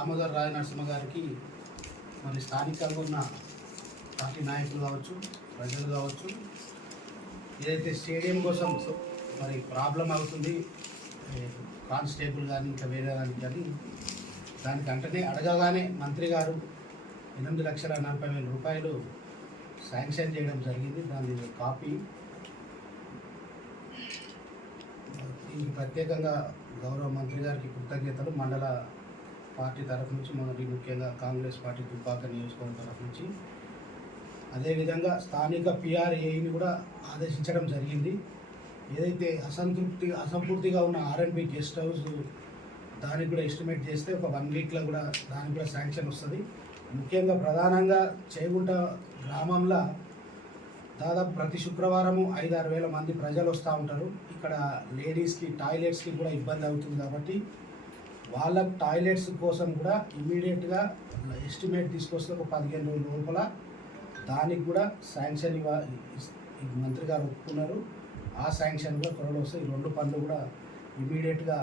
దామోదర్ రాయ నరసింహ గారికి మరి స్థానికంగా ఉన్న పార్టీ నాయకులు కావచ్చు, ప్రజలు కావచ్చు, ఏదైతే స్టేడియం కోసం మరి ప్రాబ్లం అవుతుంది, కానిస్టేబుల్ కానీ ఇంకా వేరే దానికి కానీ దానికి అంటనే అడగగానే మంత్రి గారు 8,40,40,000 రూపాయలు శాంక్షన్ చేయడం జరిగింది. దాని కాపీ దీనికి ప్రత్యేకంగా గౌరవ మంత్రి గారికి కృతజ్ఞతలు. మండల పార్టీ తరఫు నుంచి, మరి ముఖ్యంగా కాంగ్రెస్ పార్టీ దుబ్బాక నియోజకవర్గం తరఫు నుంచి, అదేవిధంగా స్థానిక PRAని కూడా ఆదేశించడం జరిగింది. ఏదైతే అసంపూర్తిగా ఉన్న R&B గెస్ట్ హౌస్ దానికి కూడా ఎస్టిమేట్ చేస్తే ఒక 1 వీక్లో కూడా దానికి కూడా శాంక్షన్ వస్తుంది. ముఖ్యంగా ప్రధానంగా చేగుంట గ్రామంలో దాదాపు ప్రతి శుక్రవారము 5-6 వేల మంది ప్రజలు వస్తూ ఉంటారు. ఇక్కడ లేడీస్కి టాయిలెట్స్కి కూడా ఇబ్బంది అవుతుంది కాబట్టి వాళ్ళ టాయిలెట్స్ కోసం కూడా ఇమీడియట్గా ఎస్టిమేట్ తీసుకొస్తే ఒక 15 రోజుల లోపల దానికి కూడా శాంక్షన్ మంత్రి గారు ఒప్పుకున్నారు. ఆ శాంక్షన్ కూడా త్వరలో వస్తాయి. ఈ 2 పనులు కూడా ఇమీడియట్గా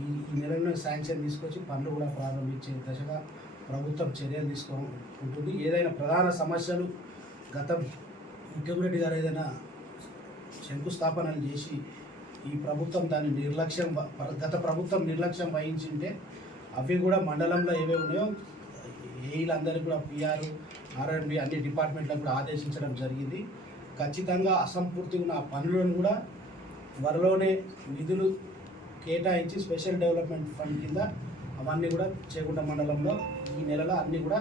ఈ నెలలో శాంక్షన్ తీసుకొచ్చి పనులు కూడా ప్రారంభించే దశగా ప్రభుత్వం చర్యలు తీసుకుంటుంది. ఏదైనా ప్రధాన సమస్యలు గత ముఖ్యమంత్రి గారు ఏదైనా శంకుస్థాపనలు చేసి ఈ ప్రభుత్వం దాన్ని గత ప్రభుత్వం నిర్లక్ష్యం వహించింటే అవి కూడా మండలంలో ఏవే ఉన్నాయో వీళ్ళందరికీ కూడా PR, R&B అన్ని డిపార్ట్మెంట్లకు కూడా ఆదేశించడం జరిగింది. ఖచ్చితంగా అసంపూర్తిగా ఉన్న పనులను కూడా త్వరలోనే నిధులు కేటాయించి స్పెషల్ డెవలప్మెంట్ ఫండ్ కింద అవన్నీ కూడా చేగుంట మండలంలో ఈ నెలలో అన్నీ కూడా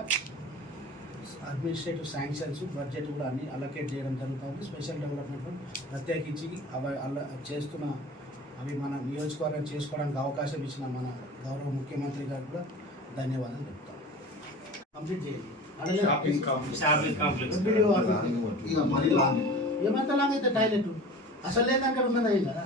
అడ్మినిస్ట్రేటివ్ శాంక్షన్స్, బడ్జెట్ కూడా అన్ని అలొకేట్ చేయడం జరుగుతుంది. స్పెషల్ డెవలప్మెంట్ ఫండ్ ప్రత్యేకించి అవి మన నియోజకవర్గం చేసుకోవడానికి అవకాశం ఇచ్చిన మన గౌరవ ముఖ్యమంత్రి గారు కూడా ధన్యవాదాలు చెప్తాం. కంప్లీట్ చేయండి. ఏమంత లాంగ్ అయితే టాయిలెట్ అసలు లేదంటే ఉన్నది కదా.